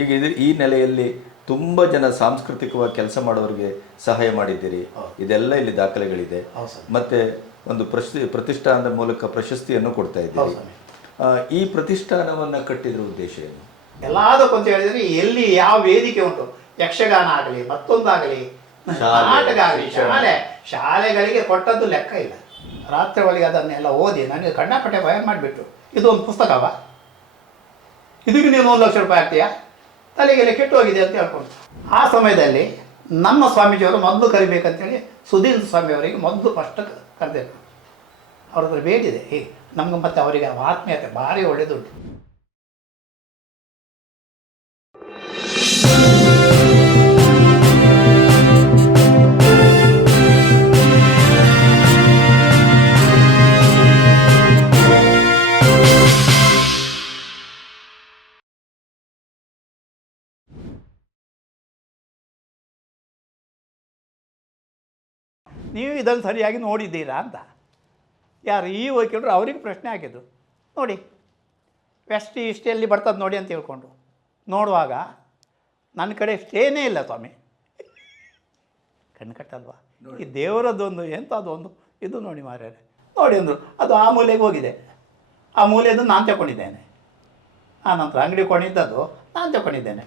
ಈಗ ಇದು ಈ ನೆಲೆಯಲ್ಲಿ ತುಂಬ ಜನ ಸಾಂಸ್ಕೃತಿಕವಾಗಿ ಕೆಲಸ ಮಾಡೋರಿಗೆ ಸಹಾಯ ಮಾಡಿದ್ದೀರಿ. ಇದೆಲ್ಲ ಇಲ್ಲಿ ದಾಖಲೆಗಳಿದೆ. ಮತ್ತೆ ಒಂದು ಪ್ರಶಸ್ತಿ ಪ್ರತಿಷ್ಠಾನದ ಮೂಲಕ ಪ್ರಶಸ್ತಿಯನ್ನು ಕೊಡ್ತಾ ಇದ್ದೀರಿ. ಈ ಪ್ರತಿಷ್ಠಾನವನ್ನ ಕಟ್ಟಿದ್ರ ಉದ್ದೇಶ ಏನು? ಎಲ್ಲದಕ್ಕೂ ಅಂತ ಹೇಳಿದ್ರೆ ಎಲ್ಲಿ ಯಾವ ವೇದಿಕೆ ಉಂಟು? ಯಕ್ಷಗಾನ ಆಗಲಿ ಮತ್ತೊಂದಾಗಲಿ ನಾಟಕ ಆಗಲಿ ಶಾಲೆ. ಶಾಲೆಗಳಿಗೆ ಕೊಟ್ಟದ್ದು ಲೆಕ್ಕ ಇಲ್ಲ. ರಾತ್ರಿ ಒಳಗೆ ಅದನ್ನೆಲ್ಲ ಓದಿ ನನಗೆ ಕಣ್ಣಾಪಟ್ಟೆ ಭಯ ಮಾಡಿಬಿಟ್ಟು ಇದು ಒಂದು ಪುಸ್ತಕವಾ? ಇದಕ್ಕೆ ನೀನು ಒಂದು ಲಕ್ಷ ರೂಪಾಯಿ ಹಾಕ್ತೀಯಾ? ತಲೆಗೆಲ್ಲ ಕೆಟ್ಟು ಹೋಗಿದೆ ಅಂತ ಹೇಳ್ಕೊಂಡು. ಆ ಸಮಯದಲ್ಲಿ ನಮ್ಮ ಸ್ವಾಮೀಜಿಯವರು ಮೊದಲು ಕರಿಬೇಕಂತೇಳಿ ಸುಧೀರ್ ಸ್ವಾಮಿಯವರಿಗೆ ಮೊದಲು ಫಸ್ಟ್ ಕರೆದಿದ್ರು. ಅವ್ರ ಹತ್ರ ಬೇಡಿದೆ ಹೇ ನಮ್ಗೆ ಮತ್ತೆ ಅವರಿಗೆ ಆತ್ಮೀಯತೆ ಭಾರಿ ಒಳ್ಳೆಯದುಂಟು ನೀವು ಇದನ್ನು ಸರಿಯಾಗಿ ನೋಡಿದ್ದೀರಾ ಅಂತ. ಯಾರು ಈ ವಕೀಲರು ಅವ್ರಿಗೆ ಪ್ರಶ್ನೆ ಹಾಕಿದ್ದು. ನೋಡಿ ವೆಸ್ಟ್ ಈಸ್ಟಲ್ಲಿ ಬರ್ತದೆ ನೋಡಿ ಅಂತ ಹೇಳ್ಕೊಂಡು ನೋಡುವಾಗ ನನ್ನ ಕಡೆ ಸ್ಟೇನೇ ಇಲ್ಲ ಸ್ವಾಮಿ. ಕಣ್ಣು ಕಟ್ಟಲ್ವಾ? ಈ ದೇವರದ್ದೊಂದು ಎಂಥ ಅದೊಂದು? ಇದು ನೋಡಿ ಮಾರ್ಯಾರೆ ನೋಡಿ ಅಂದರು ಅದು ಆ ಮೂಲೆಗೆ ಹೋಗಿದೆ. ಆ ಮೂಲೆಯನ್ನು ನಾನು ತಗೊಂಡಿದ್ದೇನೆ. ಆ ನಂತರ ಅಂಗಡಿ ಕೊಂಡಿದ್ದದ್ದು ನಾನು ತಗೊಂಡಿದ್ದೇನೆ.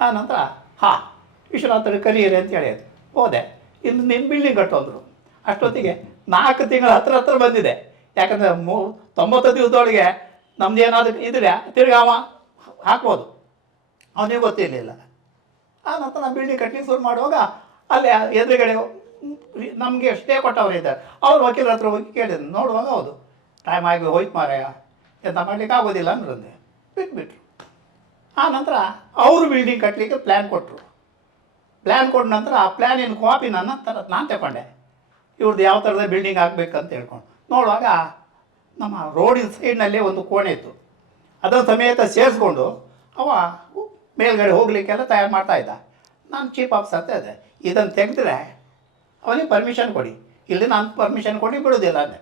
ಆ ನಂತರ, ಹಾಂ, ವಿಶ್ವನಾಥರು ಕರೀರಿ ಅಂತ ಹೇಳಿದ್ರು ಹೋದೆ. ಇನ್ನು ನಿಮ್ಮ ಬಿಲ್ಡಿಂಗ್ ಕಟ್ಟೋದ್ರು. ಅಷ್ಟೊತ್ತಿಗೆ ನಾಲ್ಕು ತಿಂಗಳ ಹತ್ರ ಹತ್ರ ಬಂದಿದೆ. ಯಾಕಂದರೆ ಮೂ ತೊಂಬತ್ತು ದಿವಸದೊಳಗೆ ನಮ್ದು ಏನಾದರೂ ಇದ್ರೆ ತಿರ್ಗಿ ಅವ ಹಾಕ್ಬೋದು. ಅವನಿಗೆ ಗೊತ್ತಿರಲಿಲ್ಲ. ಆ ನಂತರ ನಾನು ಬಿಲ್ಡಿಂಗ್ ಕಟ್ಟಲಿಕ್ಕೆ ಶುರು ಮಾಡುವಾಗ ಅಲ್ಲಿ ಎದುರುಗಡೆ ನಮಗೆ ಸ್ಟೇ ಕೊಟ್ಟವ್ರು ಇದ್ದಾರೆ. ಅವ್ರು ವಕೀಲರ ಹತ್ರ ಹೋಗಿ ಕೇಳಿದ್ರು. ನೋಡುವಾಗ ಹೌದು. ಟೈಮ್ ಆಗಿ ಹೋಯ್ತು ಮಾರಾಯ. ಎಂತ ಮಾಡ್ಲಿಕ್ಕೆ ಆಗೋದಿಲ್ಲ ಅಂದ್ರಂದೆ ಬಿಟ್ಬಿಟ್ರು. ಆ ನಂತರ ಅವರು ಬಿಲ್ಡಿಂಗ್ ಕಟ್ಟಲಿಕ್ಕೆ ಪ್ಲ್ಯಾನ್ ಕೊಟ್ಟರು ಪ್ಲ್ಯಾನ್ ಕೊಟ್ಟ ನಂತರ ಆ ಪ್ಲ್ಯಾನಿನ ಕಾಪಿ ನನ್ನ ಥರ ನಾನು ತಗೊಂಡೆ ಇವ್ರದ್ದು ಯಾವ ಥರದ ಬಿಲ್ಡಿಂಗ್ ಆಗಬೇಕಂತ ಹೇಳ್ಕೊಂಡು. ನೋಡುವಾಗ ನಮ್ಮ ರೋಡಿನ ಸೈಡ್ನಲ್ಲೇ ಒಂದು ಕೋಣೆ ಇತ್ತು. ಅದನ್ನು ಸಮೇತ ಸೇರಿಸ್ಕೊಂಡು ಅವ ಮೇಲ್ಗಡೆ ಹೋಗಲಿಕ್ಕೆಲ್ಲ ತಯಾರು ಮಾಡ್ತಾ ಇದ್ದ. ನಾನು ಚೀಫ್ ಆಫೀಸರ್ ಅಂತ ಇದ್ದೆ. ಇದನ್ನು ತೆಗೆದ್ರೆ ಅವನಿಗೆ ಪರ್ಮಿಷನ್ ಕೊಡಿ. ಇಲ್ಲಿ ನಾನು ಪರ್ಮಿಷನ್ ಕೊಡಿ, ಬಿಡೋದಿಲ್ಲ ಅಂದೆ.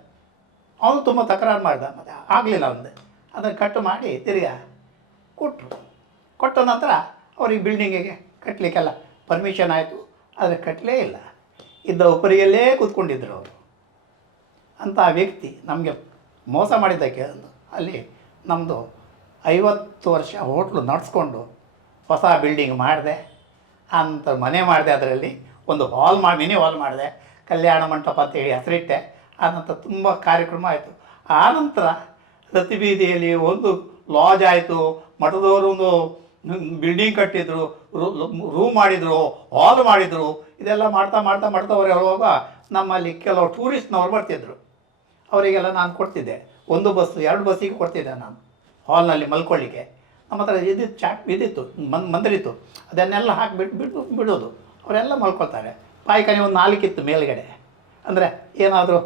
ಅವನು ತುಂಬ ತಕರಾರು ಮಾಡಿದ. ಮತ್ತು ಆಗಲಿಲ್ಲ ಅವನು ಅದನ್ನು ಕಟ್ ಮಾಡಿ ತಿರ್ಗಾ ಕೊಟ್ಟರು ಕೊಟ್ಟ ನಂತರ ಅವ್ರಿಗೆ ಬಿಲ್ಡಿಂಗಿಗೆ ಕಟ್ಟಲಿಕ್ಕೆಲ್ಲ ಪರ್ಮಿಷನ್ ಆಯಿತು. ಆದರೆ ಕಟ್ಟಲೇ ಇಲ್ಲ. ಇದ್ದ ಉಪರಿಯಲ್ಲೇ ಕೂತ್ಕೊಂಡಿದ್ರು ಅವರು. ಅಂಥ ವ್ಯಕ್ತಿ ನಮಗೆ ಮೋಸ ಮಾಡಿದ್ದಕ್ಕೆ ಅಲ್ಲಿ ನಮ್ಮದು ಐವತ್ತು ವರ್ಷ ಹೋಟ್ಲು ನಡೆಸ್ಕೊಂಡು ಹೊಸ ಬಿಲ್ಡಿಂಗ್ ಮಾಡಿದೆ. ಅಂತ ಮನೆ ಮಾಡಿದೆ ಅದರಲ್ಲಿ. ಒಂದು ಹಾಲ್ ಮಾಡಿ ಮಿನಿ ಹಾಲ್ ಮಾಡಿದೆ. ಕಲ್ಯಾಣ ಮಂಟಪ ಅಂತೇಳಿ ಹೆಸರಿಟ್ಟೆ. ಆನಂತರ ತುಂಬ ಕಾರ್ಯಕ್ರಮ ಆಯಿತು. ಆನಂತರ ರತಿಬೀದಿಯಲ್ಲಿ ಒಂದು ಲಾಜ್ ಆಯಿತು. ಮಠದವರು ಒಂದು ಬಿಲ್ಡಿಂಗ್ ಕಟ್ಟಿದ್ರು ರೂಮ್ ಮಾಡಿದರು ಹಾಲ್ ಮಾಡಿದರು, ಇದೆಲ್ಲ ಮಾಡ್ತಾ ಮಾಡ್ತಾ ಮಾಡ್ತಾ ಅವ್ರು ಹೇಳುವಾಗ ನಮ್ಮಲ್ಲಿ ಕೆಲವು ಟೂರಿಸ್ಟ್ನವ್ರು ಬರ್ತಿದ್ರು. ಅವರಿಗೆಲ್ಲ ನಾನು ಕೊಡ್ತಿದ್ದೆ. ಒಂದು ಬಸ್ ಎರಡು ಬಸ್ಸಿಗೆ ಕೊಡ್ತಿದ್ದೆ ನಾನು ಹಾಲ್ನಲ್ಲಿ ಮಲ್ಕೊಳ್ಳಿಕ್ಕೆ. ನಮ್ಮ ಹತ್ರ ಇದು ಚಾಕ್ ಇದಿತ್ತು ಮನ್, ಮಂದಿರಿತ್ತು. ಅದನ್ನೆಲ್ಲ ಹಾಕಿಬಿಟ್ಟು ಬಿಟ್ಟು ಬಿಡೋದು. ಅವರೆಲ್ಲ ಮಲ್ಕೊಳ್ತಾರೆ. ಪಾಯ್ಖಾನೆ ಒಂದು ನಾಲ್ಕಿತ್ತು ಮೇಲ್ಗಡೆ. ಅಂದರೆ ಏನಾದರೂ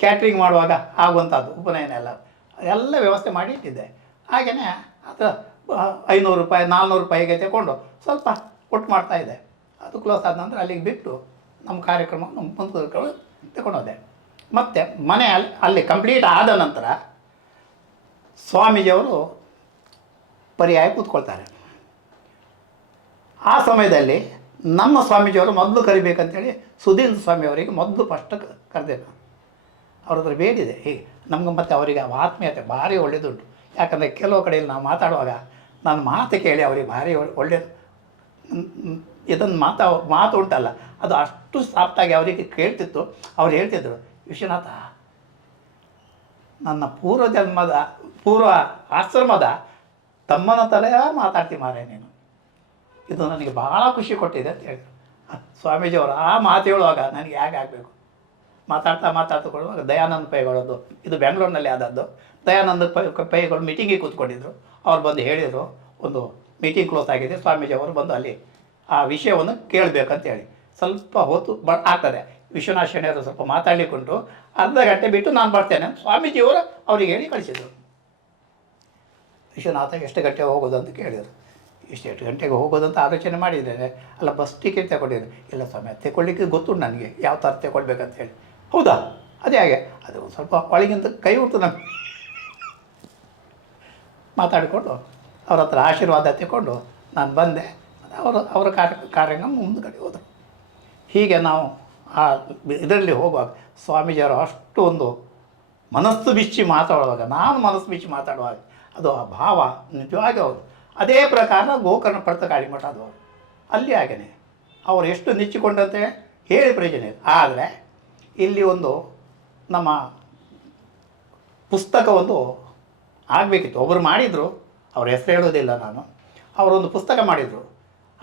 ಕ್ಯಾಟ್ರಿಂಗ್ ಮಾಡುವಾಗ ಆಗುವಂಥದ್ದು ಉಪನಯನ ಎಲ್ಲ. ಎಲ್ಲ ವ್ಯವಸ್ಥೆ ಮಾಡಿ ಇಟ್ಟಿದ್ದೆ. ಹಾಗೆಯೇ ಅದು ಐನೂರು ರೂಪಾಯಿ, ನಾಲ್ನೂರು ರೂಪಾಯಿಗೆ ತಗೊಂಡು ಸ್ವಲ್ಪ ಒಟ್ಟು ಮಾಡ್ತಾಯಿದ್ದೆ ಅದು ಕ್ಲೋಸ್ ಆದ ನಂತರ ಅಲ್ಲಿಗೆ ಬಿಟ್ಟು ನಮ್ಮ ಕಾರ್ಯಕ್ರಮ, ನಮ್ಮ ಮುಂದುವರ್ಕೊಂಡು ತಗೊಂಡೋದೆ. ಮತ್ತು ಮನೆ ಅಲ್ಲಿ ಅಲ್ಲಿ ಕಂಪ್ಲೀಟ್ ಆದ ನಂತರ ಸ್ವಾಮೀಜಿಯವರು ಪರ್ಯಾಯ ಕೂತ್ಕೊಳ್ತಾರೆ. ಆ ಸಮಯದಲ್ಲಿ ನಮ್ಮ ಸ್ವಾಮೀಜಿಯವರು ಮೊದಲು ಕರಿಬೇಕಂತೇಳಿ ಸುಧೀರ್ ಸ್ವಾಮಿಯವರಿಗೆ ಮೊದಲು ಫಸ್ಟ್ ಕರೆದೆ ಅವ್ರ ಹತ್ರ ಬೇಡಿದೆ. ಹೀಗೆ ನಮ್ಗೆ ಮತ್ತು ಅವರಿಗೆ ಆತ್ಮೀಯತೆ ಭಾರಿ ಒಳ್ಳೆಯದುಂಟು ಯಾಕಂದರೆ ಕೆಲವು ಕಡೆಯಲ್ಲಿ ನಾವು ಮಾತಾಡುವಾಗ ನನ್ನ ಮಾತು ಕೇಳಿ ಅವರಿಗೆ ಭಾರಿ ಒಳ್ಳೆಯದು ಇದನ್ನು ಮಾತಾ ಮಾತು ಉಂಟಲ್ಲ, ಅದು ಅಷ್ಟು ಸಾಫ್ಟಾಗಿ ಅವರಿಗೆ ಕೇಳ್ತಿತ್ತು. ಅವ್ರು ಹೇಳ್ತಿದ್ರು, ವಿಶ್ವನಾಥ, ನನ್ನ ಪೂರ್ವ ಜನ್ಮದ, ಪೂರ್ವ ಆಶ್ರಮದ ತಮ್ಮನ ತಲೆ ಮಾತಾಡ್ತಿ ಮಾರೇ ನೀನು. ಇದು ನನಗೆ ಭಾಳ ಖುಷಿ ಕೊಟ್ಟಿದೆ ಅಂತ ಹೇಳಿದ್ರು. ಸ್ವಾಮೀಜಿಯವರು ಆ ಮಾತು ಹೇಳುವಾಗ ನನಗೆ ಹೇಗೆ ಆಗಬೇಕು? ಮಾತಾಡ್ತಾ ಮಾತಾಡ್ತಾ ಕೊಡುವಾಗ ದಯಾನಂದ ಪೈಗಳದ್ದು, ಇದು ಬೆಂಗಳೂರಿನಲ್ಲಿ ಆದದ್ದು. ದಯಾನಂದ ಪೈ ಪೈಗಳು ಮೀಟಿಂಗಿಗೆ ಕೂತ್ಕೊಂಡಿದ್ರು. ಅವ್ರು ಬಂದು ಹೇಳಿದರು, ಒಂದು ಮೀಟಿಂಗ್ ಕ್ಲೋಸ್ ಆಗಿದೆ, ಸ್ವಾಮೀಜಿ ಅವರು ಬಂದು ಅಲ್ಲಿ ಆ ವಿಷಯವನ್ನು ಕೇಳಬೇಕಂತ ಹೇಳಿ ಸ್ವಲ್ಪ ಹೊತ್ತು ಬ ಆಗ್ತದೆ. ವಿಶ್ವನಾಥ ಶೆಣಿಯವರು ಸ್ವಲ್ಪ ಮಾತಾಡಲಿಕ್ಕುಂಟು. ಅರ್ಧ ಗಂಟೆ ಬಿಟ್ಟು ನಾನು ಬರ್ತೇನೆ ಅಂತ ಸ್ವಾಮೀಜಿಯವರು ಅವ್ರಿಗೆ ಹೇಳಿ ಕಳಿಸಿದರು. ವಿಶ್ವನಾಥ, ಎಷ್ಟು ಗಂಟೆ ಹೋಗೋದು ಅಂತ ಕೇಳಿದರು. ಇಷ್ಟು ಎಷ್ಟು ಗಂಟೆಗೆ ಹೋಗೋದಂತ ಆಲೋಚನೆ ಮಾಡಿದ್ದೇನೆ ಅಲ್ಲ ಬಸ್ ಟಿಕೆಟ್ ತಗೊಂಡಿದ್ರು. ಇಲ್ಲ ಸ್ವಾಮಿ ತಗೊಳ್ಳಿಕ್ಕೆ ಗೊತ್ತುಂಟು ನನಗೆ. ಯಾವ ಥರ ತಗೊಳ್ಬೇಕಂತ ಹೇಳಿ ಹೌದಾ? ಅದೇ ಹಾಗೆ. ಅದು ಸ್ವಲ್ಪ ಒಳಗಿಂದ ಕೈ ಉಂಟು ನಮಗೆ. ಮಾತಾಡಿಕೊಂಡು ಅವ್ರ ಹತ್ರ ಆಶೀರ್ವಾದ ತಗೊಂಡು ನಾನು ಬಂದೆ. ಅವರು, ಅವರ ಕಾರ್ಯ ಕಾರ್ಯಕ್ರಮ ಮುಂದುಗಡೆ ಹೋದರು. ಹೀಗೆ ನಾವು ಆ ಇದರಲ್ಲಿ ಹೋಗುವಾಗ ಸ್ವಾಮೀಜಿಯವರು ಅಷ್ಟು ಒಂದು ಮನಸ್ಸು ಬಿಚ್ಚಿ ಮಾತಾಡುವಾಗ, ನಾನು ಮನಸ್ಸು ಬಿಚ್ಚಿ ಮಾತಾಡುವಾಗ ಅದು ಆ ಭಾವ ನಿಜವಾಗಿ ಹೌದು. ಅದೇ ಪ್ರಕಾರ ಗೋಕರ್ಣ ಪಡೆದ ಕಾಳಿ ಮಠ ಅದು ಅಲ್ಲಿ ಹಾಗೇನೆ. ಅವರು ಎಷ್ಟು ನೆಚ್ಚಿಕೊಂಡಂತೆ ಹೇಳಿ ಪ್ರಯೋಜನ ಇದೆ ಆದರೆ ಇಲ್ಲಿ ಒಂದು ನಮ್ಮ ಪುಸ್ತಕ ಒಂದು ಆಗಬೇಕಿತ್ತು. ಒಬ್ಬರು ಮಾಡಿದರು, ಅವ್ರ ಹೆಸರು ಹೇಳೋದಿಲ್ಲ ನಾನು. ಅವರೊಂದು ಪುಸ್ತಕ ಮಾಡಿದರು.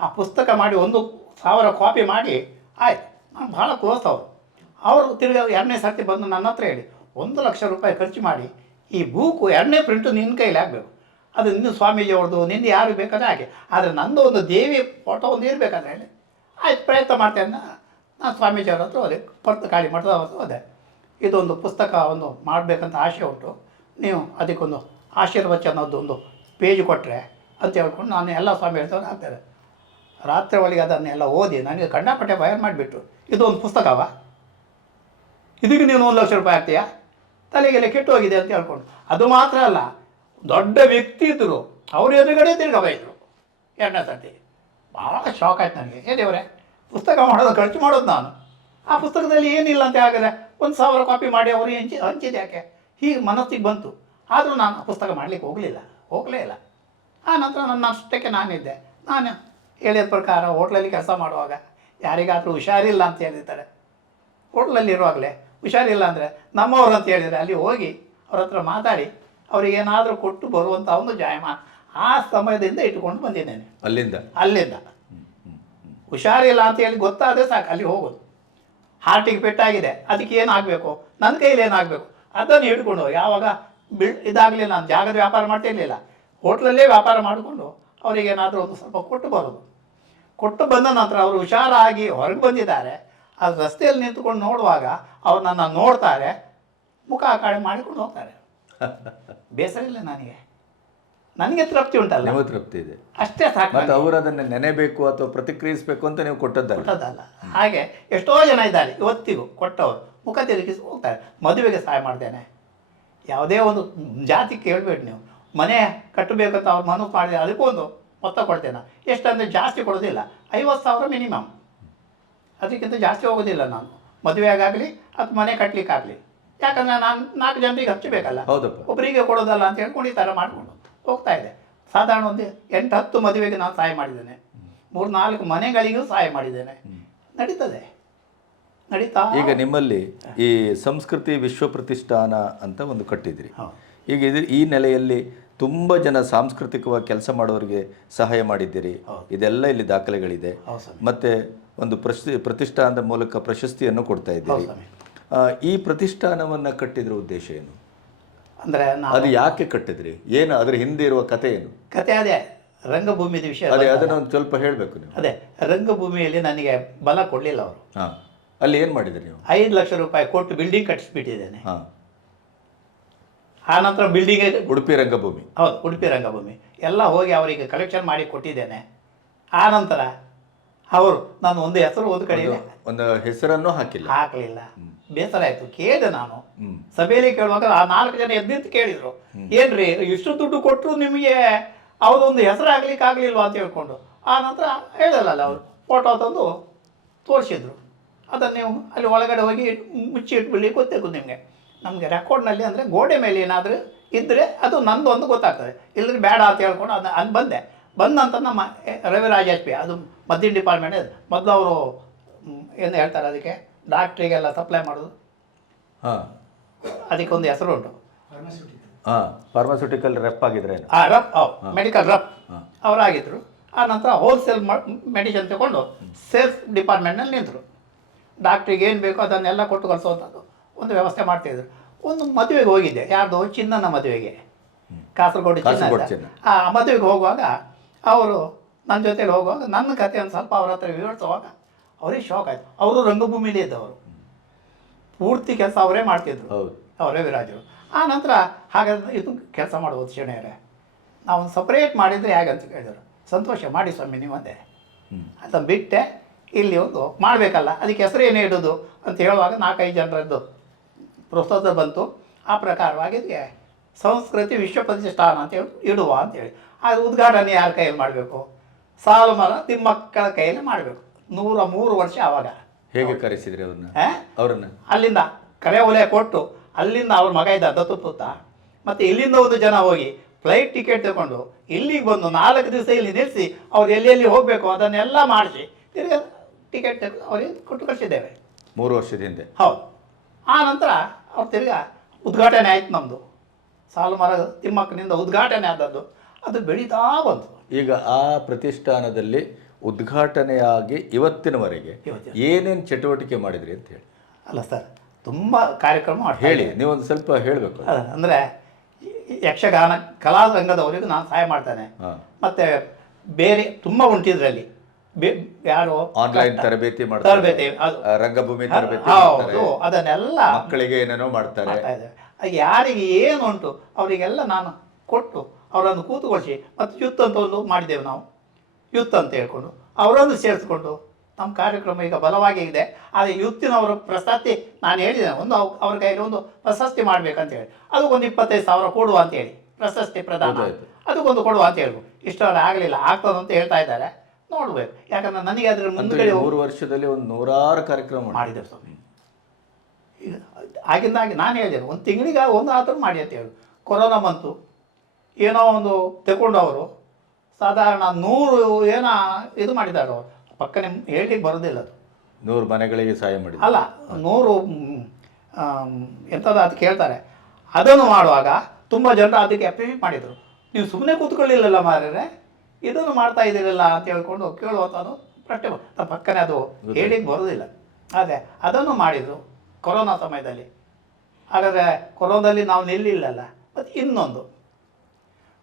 ಆ ಪುಸ್ತಕ ಮಾಡಿ ಒಂದು ಸಾವಿರ ಕಾಪಿ ಮಾಡಿ, ಆಯ್ತು. ನಾನು ಭಾಳ ಕ್ಲೋಸ್ ಅವರು. ಅವರು ತಿರುಗಿ ಎರಡನೇ ಸರ್ತಿ ಬಂದು ನನ್ನ ಹತ್ರ ಹೇಳಿ, ಒಂದು ಲಕ್ಷ ರೂಪಾಯಿ ಖರ್ಚು ಮಾಡಿ, ಈ ಬೂಕು ಎರಡನೇ ಪ್ರಿಂಟು ನಿನ್ನ ಕೈಲಿ ಆಗಬೇಕು. ಅದು ನಿನ್ನ ಸ್ವಾಮೀಜಿ ಅವ್ರದ್ದು ನಿಂದು ಯಾರು ಬೇಕಾದ್ರೆ ಹಾಗೆ. ಆದರೆ ನಂದು ಒಂದು ದೇವಿ ಫೋಟೋ ಒಂದು ಇರಬೇಕಾದ್ರೆ ಹೇಳಿ. ಆಯ್ತು, ಪ್ರಯತ್ನ ಮಾಡ್ತೇನೆ ನಾನು ಸ್ವಾಮೀಜಿ ಅವ್ರ ಹತ್ರ ಹೋದೆ. ಪರ್ತ ಕಾಳಿ ಮಠದ ಹತ್ರ ಹೋದೆ. ಇದೊಂದು ಪುಸ್ತಕ ಒಂದು ಮಾಡಬೇಕಂತ ಆಸೆ ಉಂಟು. ನೀವು ಅದಕ್ಕೊಂದು ಆಶೀರ್ವಚನದ್ದು ಒಂದು ಪೇಜ್ ಕೊಟ್ಟರೆ ಅಂತ ಹೇಳ್ಕೊಂಡು ನಾನು ಎಲ್ಲ ಸ್ವಾಮಿ ಹೇಳ್ತವ್ರು ಹಾಕ್ತಾರೆ ರಾತ್ರಿ ಒಳಗೆ ಅದನ್ನೆಲ್ಲ ಓದಿ, ನನಗೆ ಕಂಡಪಟ್ಟೆ ಫೈರ್ ಮಾಡಿಬಿಟ್ಟು ಇದು ಒಂದು ಪುಸ್ತಕವ? ಇದಕ್ಕೆ ನೀನು ಒಂದು ಲಕ್ಷ ರೂಪಾಯಿ ಹಾಕ್ತೀಯಾ? ತಲೆಗೆಲ್ಲ ಕೆಟ್ಟು ಹೋಗಿದೆ ಅಂತ ಹೇಳ್ಕೊಂಡು. ಅದು ಮಾತ್ರ ಅಲ್ಲ, ದೊಡ್ಡ ವ್ಯಕ್ತಿ ಇದ್ದರು ಅವ್ರ ಎದುರುಗಡೆ ತಿರ್ಗ ಎರಡನೇ ಸರ್ತಿ. ಭಾಳ ಶಾಕ್ ಆಯ್ತು ನನಗೆ. ಏ ದೇವರೇ, ಪುಸ್ತಕ ಮಾಡೋದು, ಖರ್ಚು ಮಾಡೋದು ನಾನು. ಆ ಪುಸ್ತಕದಲ್ಲಿ ಏನಿಲ್ಲ ಅಂತ ಆಗಿದೆ ಒಂದು ಸಾವಿರ ಕಾಪಿ ಮಾಡಿ ಅವರು ಹಂಚಿ ಹಂಚಿದೆ ಯಾಕೆ? ಹೀಗೆ ಮನಸ್ಸಿಗೆ ಬಂತು. ಆದರೂ ನಾನು ಪುಸ್ತಕ ಮಾಡಲಿಕ್ಕೆ ಹೋಗಲಿಲ್ಲ ಹೋಗಲೇ ಇಲ್ಲ. ಆ ನಂತರ ನನ್ನ ಅಷ್ಟಕ್ಕೆ ನಾನಿದ್ದೆ. ನಾನು ಹೇಳಿದ ಪ್ರಕಾರ ಹೋಟ್ಲಲ್ಲಿ ಕೆಲಸ ಮಾಡುವಾಗ ಯಾರಿಗಾದರೂ ಹುಷಾರಿಲ್ಲ ಅಂತ ಹೇಳಿದ್ದಾರೆ ಹೋಟ್ಲಲ್ಲಿ ಇರುವಾಗಲೇ ಹುಷಾರಿಲ್ಲ ಅಂದರೆ ನಮ್ಮವ್ರು ಅಂತ ಹೇಳಿದರೆ ಅಲ್ಲಿ ಹೋಗಿ ಅವ್ರ ಹತ್ರ ಮಾತಾಡಿ ಅವ್ರಿಗೆ ಏನಾದರೂ ಕೊಟ್ಟು ಬರುವಂಥ ಒಂದು ಜಾಯಮಾನ ಆ ಸಮಯದಿಂದ ಇಟ್ಕೊಂಡು ಬಂದಿದ್ದೇನೆ ಅಲ್ಲಿಂದ? ಅಲ್ಲಿಂದ. ಹುಷಾರಿಲ್ಲ ಅಂತ ಹೇಳಿ ಗೊತ್ತಾದರೆ ಸಾಕು ಅಲ್ಲಿ ಹೋಗೋದು. ಹಾರ್ಟಿಗೆ ಪೆಟ್ಟಾಗಿದೆ ಅದಕ್ಕೆ ಏನಾಗಬೇಕು ನನ್ನ ಕೈಲಿ ಏನಾಗಬೇಕು ಅದನ್ನು ಹಿಡ್ಕೊಂಡು ಯಾವಾಗ ಬಿಳ್ ಇದಾಗಲಿಲ್ಲ ನಾನು ಜಾಗದ ವ್ಯಾಪಾರ ಮಾಡ್ತಿರ್ಲಿಲ್ಲ ಹೋಟ್ಲಲ್ಲೇ ವ್ಯಾಪಾರ ಮಾಡಿಕೊಂಡು ಅವರಿಗೆ ಏನಾದರೂ ಒಂದು ಸ್ವಲ್ಪ ಕೊಟ್ಟು ಬರೋದು. ಕೊಟ್ಟು ಬಂದ ನಂತರ ಅವರು ಹುಷಾರಾಗಿ ಹೊರಗೆ ಬಂದಿದ್ದಾರೆ. ಆ ರಸ್ತೆಯಲ್ಲಿ ನಿಂತ್ಕೊಂಡು ನೋಡುವಾಗ ಅವ್ರು ನನ್ನ ನೋಡ್ತಾರೆ ಮುಖ ಆ ಕಡೆ ಮಾಡಿಕೊಂಡು ಹೋಗ್ತಾರೆ. ಬೇಸರ ಇಲ್ಲ ನನಗೆ. ನನಗೆ ತೃಪ್ತಿ ಉಂಟಲ್ಲ. ನಿಮಗೆ ತೃಪ್ತಿ ಇದೆ. ಅಷ್ಟೇ ಸಾಕು ಮತ್ತೆ ಅವರು ಅದನ್ನು ನೆನೆಬೇಕು ಅಥವಾ ಪ್ರತಿಕ್ರಿಯಿಸಬೇಕು ಅಂತ ನೀವು ಕೊಟ್ಟದ್ದಲ್ಲ. ಕೊಟ್ಟದ್ದಲ್ಲ. ಹಾಗೆ ಎಷ್ಟೋ ಜನ ಇದ್ದಾರೆ ಇವತ್ತಿಗೂ ಕೊಟ್ಟವರು. ಮುಖ ತಿರುಗಿಸಿ ಹೋಗ್ತಾರೆ. ಮದುವೆಗೆ ಸಹಾಯ ಮಾಡ್ತೇನೆ. ಯಾವುದೇ ಒಂದು ಜಾತಿ ಕೇಳಬೇಡಿ ನೀವು. ಮನೆ ಕಟ್ಟಬೇಕಂತ ಅವ್ರು ಮನಸ್ಸು ಮಾಡಿದೆ ಅದಕ್ಕೂ ಒಂದು ಮೊತ್ತ ಕೊಡ್ತೇನೆ. ಎಷ್ಟಂದರೆ ಜಾಸ್ತಿ ಕೊಡೋದಿಲ್ಲ. ಐವತ್ತು ಸಾವಿರ ಮಿನಿಮಮ್. ಅದಕ್ಕಿಂತ ಜಾಸ್ತಿ ಹೋಗೋದಿಲ್ಲ ನಾನು. ಮದುವೆಗಾಗಲಿ ಅಥವಾ ಮನೆ ಕಟ್ಟಲಿಕ್ಕಾಗಲಿ ಯಾಕಂದರೆ ನಾನು ನಾಲ್ಕು ಜನರಿಗೆ ಹಚ್ಚಬೇಕಲ್ಲ ಹೌದು ಒಬ್ಬರಿಗೆ ಕೊಡೋದಲ್ಲ ಅಂತ ಹೇಳ್ಕೊಂಡು ಈ ಥರ ಮಾಡಿಕೊಂಡು ಹೋಗ್ತಾ ಇದೆ. ಸಾಧಾರಣ ಒಂದು ಎಂಟು ಹತ್ತು ಮದುವೆಗೆ ನಾನು ಸಹಾಯ ಮಾಡಿದ್ದೇನೆ. ಮೂರು ನಾಲ್ಕು ಮನೆಗಳಿಗೂ ಸಹಾಯ ಮಾಡಿದ್ದೇನೆ. ನಡೀತದೆ. ನಡೀತಾ? ಈಗ ನಿಮ್ಮಲ್ಲಿ ಈ ಸಂಸ್ಕೃತಿ ವಿಶ್ವ ಪ್ರತಿಷ್ಠಾನ ಅಂತ ಒಂದು ಕಟ್ಟಿದ್ರಿ ಈಗ ಇದು ಈ ನೆಲೆಯಲ್ಲಿ ತುಂಬ ಜನ ಸಾಂಸ್ಕೃತಿಕವಾಗಿ ಕೆಲಸ ಮಾಡೋರಿಗೆ ಸಹಾಯ ಮಾಡಿದ್ದೀರಿ. ಇದೆಲ್ಲ ಇಲ್ಲಿ ದಾಖಲೆಗಳಿದೆ. ಮತ್ತೆ ಒಂದು ಪ್ರಶಸ್ತಿ ಪ್ರತಿಷ್ಠಾನದ ಮೂಲಕ ಪ್ರಶಸ್ತಿಯನ್ನು ಕೊಡ್ತಾ ಇದ್ದೀರಿ. ಈ ಪ್ರತಿಷ್ಠಾನವನ್ನ ಕಟ್ಟಿದ್ರ ಉದ್ದೇಶ ಏನು? ಅಂದ್ರೆ ಅದು ಯಾಕೆ ಕಟ್ಟಿದ್ರಿ? ಏನು ಅದ್ರ ಹಿಂದೆ ಇರುವ ಕಥೆ ಏನು? ಕತೆ ಅದೇ ರಂಗಭೂಮಿದ ವಿಷಯ ಅದೇ ಅದನ್ನ ಒಂದು ಸ್ವಲ್ಪ ಹೇಳಬೇಕು ನೀವು. ಅದೇ ರಂಗಭೂಮಿಯಲ್ಲಿ ನನಗೆ ಬಲ ಕೊಡಲಿಲ್ಲ ಅವರು. ಹಾ. ಅಲ್ಲಿ ಏನು ಮಾಡಿದ್ರಿ ನೀವು? ಐದು ಲಕ್ಷ ರೂಪಾಯಿ ಕೊಟ್ಟು ಬಿಲ್ಡಿಂಗ್ ಕಟ್ಟಿಸ್ಬಿಟ್ಟಿದ್ದೇನೆ. ಹಾಂ. ಆ ನಂತರ ಬಿಲ್ಡಿಂಗ್ ಉಡುಪಿ ರಂಗಭೂಮಿ. ಹೌದು ಉಡುಪಿ ರಂಗಭೂಮಿ. ಎಲ್ಲ ಹೋಗಿ ಅವರಿಗೆ ಕಲೆಕ್ಷನ್ ಮಾಡಿ ಕೊಟ್ಟಿದ್ದೇನೆ. ಆ ನಂತರ ಅವರು ನಾನು ಒಂದು ಹೆಸರು ಒಂದು ಕಡೆ ಒಂದು ಹೆಸರನ್ನು ಹಾಕಿಲ್ಲ. ಹಾಕಲಿಲ್ಲ. ಬೇಸರ ಆಯಿತು ಕೇಳಿದೆ ನಾನು. ಸಭೆಯಲ್ಲಿ ಕೇಳುವಾಗ ಆ ನಾಲ್ಕು ಜನ ಎದ್ದಿತ್ತು ಕೇಳಿದ್ರು. ಏನ್ರಿ ಇಷ್ಟು ದುಡ್ಡು ಕೊಟ್ಟರು ನಿಮಗೆ ಅವ್ರದೊಂದು ಹೆಸರು ಆಗ್ಲಿಕ್ಕೆ ಆಗಲಿಲ್ವಾ ಅಂತ ಹೇಳ್ಕೊಂಡು. ಆ ನಂತರ ಹೇಳಲ್ಲ ಅವರು ಫೋಟೋ ತಂದು ತೋರಿಸಿದ್ರು. ಅದನ್ನು ನೀವು ಅಲ್ಲಿ ಒಳಗಡೆ ಹೋಗಿ ಮುಚ್ಚಿ ಇಟ್ಬಿಡಿ ಗೊತ್ತಾಗುತ್ತೆ ನಿಮಗೆ. ನಮಗೆ ರೆಕಾರ್ಡ್ನಲ್ಲಿ ಅಂದರೆ ಗೋಡೆ ಮೇಲೆ ಏನಾದರೂ ಇದ್ದರೆ ಅದು ನಂದು ಒಂದು ಗೊತ್ತಾಗ್ತದೆ. ಇಲ್ಲದ್ರೆ ಬೇಡ ಅಂತ ಹೇಳ್ಕೊಂಡು ಅದು ಅಲ್ಲಿ ಬಂದೆ. ಬಂದಂತ ನಂತರ ನಮ್ಮ ಎಚ್ ಪಿ ಅದು ಮದ್ದಿನ ಡಿಪಾರ್ಟ್ಮೆಂಟ್ ಮೊದಲು ಅವರು ಏನು ಹೇಳ್ತಾರೆ ಅದಕ್ಕೆ? ಡಾಕ್ಟ್ರಿಗೆಲ್ಲ ಸಪ್ಲೈ ಮಾಡೋದು. ಹಾ. ಅದಕ್ಕೊಂದು ಹೆಸರು ಉಂಟು. ಹಾಂ ಫಾರ್ಮಾಸ್ಯೂಟಿಕಲ್ ರೆಪ್ ಆಗಿದ್ರೆ ಆ ರಪ್ ಮೆಡಿಕಲ್ ರಪ್ ಹಾ. ಅವರಾಗಿದ್ದರು ಆ ನಂತರ ಹೋಲ್ಸೇಲ್ ಮೆಡಿಸಿನ್ ತಗೊಂಡು ಸೇಲ್ಸ್ ಡಿಪಾರ್ಟ್ಮೆಂಟ್ನಲ್ಲಿ ನಿಂತರು. ಡಾಕ್ಟ್ರಿಗೆ ಏನು ಬೇಕೋ ಅದನ್ನೆಲ್ಲ ಕೊಟ್ಟು ಕಳಿಸೋವಂಥದ್ದು ಒಂದು ವ್ಯವಸ್ಥೆ ಮಾಡ್ತಿದ್ರು. ಒಂದು ಮದುವೆಗೆ ಹೋಗಿದ್ದೆ. ಯಾರ್ದು? ಚಿನ್ನನ ಮದುವೆಗೆ. ಕಾಸರಗೋಡು ಚಿನ್ನ. ಆ ಮದುವೆಗೆ ಹೋಗುವಾಗ ಅವರು ನನ್ನ ಜೊತೆಲಿ ಹೋಗುವಾಗ ನನ್ನ ಕಥೆಯನ್ನು ಸ್ವಲ್ಪ ಅವ್ರ ಹತ್ರ ವಿವರಿಸುವಾಗ ಅವ್ರಿಗೆ ಶಾಕ್ ಆಯಿತು. ಅವರು ರಂಗಭೂಮಿಲಿ ಇದ್ದವರು. ಪೂರ್ತಿ ಕೆಲಸ ಅವರೇ ಮಾಡ್ತಿದ್ರು. ಅವರೇ ವಿರಾಜರು. ಆ ನಂತರ ಹಾಗಾದ್ರೆ ಇದು ಕೆಲಸ ಮಾಡ್ಬೋದು ಶನಿಯರೇ ನಾವು ಸಪ್ರೇಟ್ ಮಾಡಿದರೆ ಹೇಗೆ ಅಂತ ಕೇಳಿದರು. ಸಂತೋಷ ಮಾಡಿ ಸ್ವಾಮಿ ನೀವು ಅಂದೆ ಹ್ಮ್. ಅದನ್ನು ಬಿಟ್ಟೆ. ಇಲ್ಲಿ ಒಂದು ಮಾಡಬೇಕಲ್ಲ ಅದಕ್ಕೆ ಹೆಸರು ಏನೇ ಇಡೋದು ಅಂತ ಹೇಳುವಾಗ ನಾಲ್ಕೈದು ಜನರದ್ದು ಪ್ರಸ್ತುತ ಬಂತು. ಆ ಪ್ರಕಾರವಾಗಿ ಸಂಸ್ಕೃತಿ ವಿಶ್ವ ಪ್ರತಿಷ್ಠಾನ ಅಂತ ಹೇಳಿ ಇಡುವ ಅಂತೇಳಿ ಅದು ಉದ್ಘಾಟನೆ ಯಾರ ಕೈಯಲ್ಲಿ ಮಾಡಬೇಕು? ಸಾಲು ಮರ ತಿಮ್ಮಕ್ಕಳ ಕೈಯಲ್ಲಿ ಮಾಡಬೇಕು. ನೂರ ಮೂರು ವರ್ಷ ಆವಾಗ. ಹೇಗೆ ಕರೆಸಿದ್ರಿ ಅವ್ರನ್ನ? ಅವರನ್ನು ಅವ್ರನ್ನ? ಅಲ್ಲಿಂದ ಕರೆ ಒಲೆ ಕೊಟ್ಟು ಅಲ್ಲಿಂದ ಅವ್ರ ಮಗ ಇದ್ದ ದತ್ತುಪುತ್ತ ಮತ್ತು ಇಲ್ಲಿಂದ ಒಂದು ಜನ ಹೋಗಿ ಫ್ಲೈಟ್ ಟಿಕೆಟ್ ತಗೊಂಡು ಇಲ್ಲಿಗೆ ಬಂದು ನಾಲ್ಕು ದಿವಸ ಇಲ್ಲಿ ನಿಲ್ಲಿಸಿ ಅವ್ರು ಎಲ್ಲೆಲ್ಲಿ ಹೋಗಬೇಕು ಅದನ್ನೆಲ್ಲ ಮಾಡಿಸಿ. ತಿರ್ಗಿ ಟಿಕೆಟ್ ಅವರಿಗೆ ಕೊಟ್ಟು ಕಳಿಸಿದ್ದೇವೆ. ಮೂರು ವರ್ಷದ ಹಿಂದೆ. ಹೌದು. ಆ ನಂತರ ಅವ್ರು ತಿರ್ಗಾ ಉದ್ಘಾಟನೆ ಆಯ್ತು ನಮ್ಮದು ಸಾಲು ಮರ ತಿಮ್ಮಕ್ಕನಿಂದ ಉದ್ಘಾಟನೆ ಆದದ್ದು. ಅದು ಬೆಳೀತಾ ಬಂತು. ಈಗ ಆ ಪ್ರತಿಷ್ಠಾನದಲ್ಲಿ ಉದ್ಘಾಟನೆಯಾಗಿ ಇವತ್ತಿನವರೆಗೆ ಇವತ್ತಿನ- ಏನೇನು ಚಟುವಟಿಕೆ ಮಾಡಿದ್ರಿ ಅಂತ ಹೇಳಿ. ಅಲ್ಲ ಸರ್ ತುಂಬ ಕಾರ್ಯಕ್ರಮ ಹೇಳಿ ನೀವೊಂದು ಸ್ವಲ್ಪ ಹೇಳಬೇಕು ಅದ. ಅಂದರೆ ಯಕ್ಷಗಾನ ಕಲಾರಂಗದವರಿಗೂ ನಾನು ಸಹಾಯ ಮಾಡ್ತೇನೆ. ಮತ್ತು ಬೇರೆ ತುಂಬ ಬೇ ಯಾರು? ಆನ್ಲೈನ್ ತರಬೇತಿ ಮಾಡ್ತಾರೆ. ತರಬೇತಿ ರಂಗಭೂಮಿ ತರಬೇತಿ ಹೌದು ಅದನ್ನೆಲ್ಲ ಮಕ್ಕಳಿಗೆ ಏನೇನೋ ಮಾಡ್ತಾರೆ. ಯಾರಿಗೆ ಏನು ಏನುಂಟು ಅವರಿಗೆಲ್ಲ ನಾನು ಕೊಟ್ಟು ಅವರನ್ನು ಕೂತುಕೊಳಿಸಿ ಮತ್ತು ಯುತ್ ಅಂತ ಒಂದು ಮಾಡಿದ್ದೇವೆ ನಾವು. ಯುತ್ ಅಂತ ಹೇಳ್ಕೊಂಡು ಅವರನ್ನು ಸೇರಿಸ್ಕೊಂಡು ನಮ್ಮ ಕಾರ್ಯಕ್ರಮ ಈಗ ಬಲವಾಗಿ ಇದೆ. ಆದರೆ ಯುತ್ತಿನವರು ಪ್ರಶಸ್ತಿ ನಾನು ಹೇಳಿದೆ ಒಂದು ಅವ್- ಅವ್ರ ಕೈಯಲ್ಲಿ ಒಂದು ಪ್ರಶಸ್ತಿ ಮಾಡಬೇಕಂತ ಹೇಳಿ. ಅದಕ್ಕೊಂದು ಇಪ್ಪತ್ತೈದು ಸಾವಿರ ಕೊಡುವ ಅಂತ ಹೇಳಿ ಪ್ರಶಸ್ತಿ ಪ್ರದಾನ. ಅದಕ್ಕೊಂದು ಕೊಡುವ ಅಂತ ಹೇಳ್ಬೋದು. ಇಷ್ಟ ಆಗಲಿಲ್ಲ ಆಗ್ತದಂತ ಹೇಳ್ತಾ ಇದ್ದಾರೆ. ನೋಡ್ಬೇಕು ಯಾಕಂದ್ರೆ ನನಗೆ ಅದರ ಮುಂದೆ ಮುಂದ್ಗಡೆ ಮೂರು ವರ್ಷದಲ್ಲಿ ಒಂದು ನೂರಾರು ಕಾರ್ಯಕ್ರಮ ಮಾಡಿದೆ ಸ್ವಾಮಿ. ಈಗ ಆಗಿಂದಾಗಿ ನಾನು ಹೇಳಿದೆ ಒಂದು ತಿಂಗಳಿಗೆ ಒಂದು ಆತರ ಮಾಡಿ ಅಂತ ಹೇಳಿ ಕೊರೋನಾ ಬಂತು. ಏನೋ ಒಂದು ತಗೊಂಡವರು ಸಾಧಾರಣ ನೂರು ಏನೋ ಇದು ಮಾಡಿದ್ದಾರೆ ಅವರು. ಪಕ್ಕನೆ ಹೇಳಲಿಕ್ಕೆ ಬರೋದಿಲ್ಲ ಅದು. ನೂರು ಮನೆಗಳಿಗೆ ಸಹಾಯ ಮಾಡಿ ಅಲ್ಲ ನೂರು ಎಂಥದ್ದು ಅದು ಕೇಳ್ತಾರೆ. ಅದನ್ನು ಮಾಡುವಾಗ ತುಂಬ ಜನರು ಅದಕ್ಕೆ ಅಪ್ರಿಷಿಯೇಟ್ ಮಾಡಿದರು. ನೀವು ಸುಮ್ಮನೆ ಕೂತ್ಕೊಳ್ಳಿಲ್ಲಲ್ಲ ಮಾರ್ರೆ. ಇದನ್ನು ಮಾಡ್ತಾ ಇದ್ದೀರಲ್ಲ ಅಂತ ಹೇಳ್ಕೊಂಡು ಕೇಳುವಂಥದ್ದು ಪ್ರಶ್ನೆ ನಮ್ಮ ಪಕ್ಕನೆ ಅದು ಹೇಳಿಕ್ಕೆ ಬರೋದಿಲ್ಲ. ಅದೇ ಅದನ್ನು ಮಾಡಿದರು ಕೊರೋನಾ ಸಮಯದಲ್ಲಿ. ಹಾಗಾದರೆ ಕೊರೋನಾದಲ್ಲಿ ನಾವು ನಿಲ್ಲಿಲ್ಲಲ್ಲ ಮತ್ತು ಇನ್ನೊಂದು.